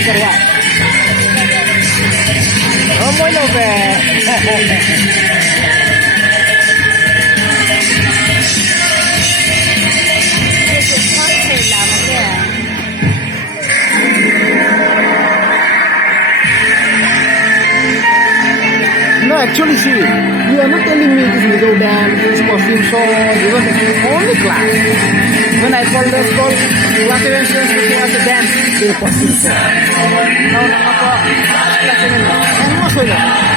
dance or what? Oh, muy lobe. This is cocktail lamang yan. No, actually, see, you are not telling me this without dance, this costume song, even only class. When I call this call, class events to watch the dance, they costume song. No, no, no, class events. Ano mo sila?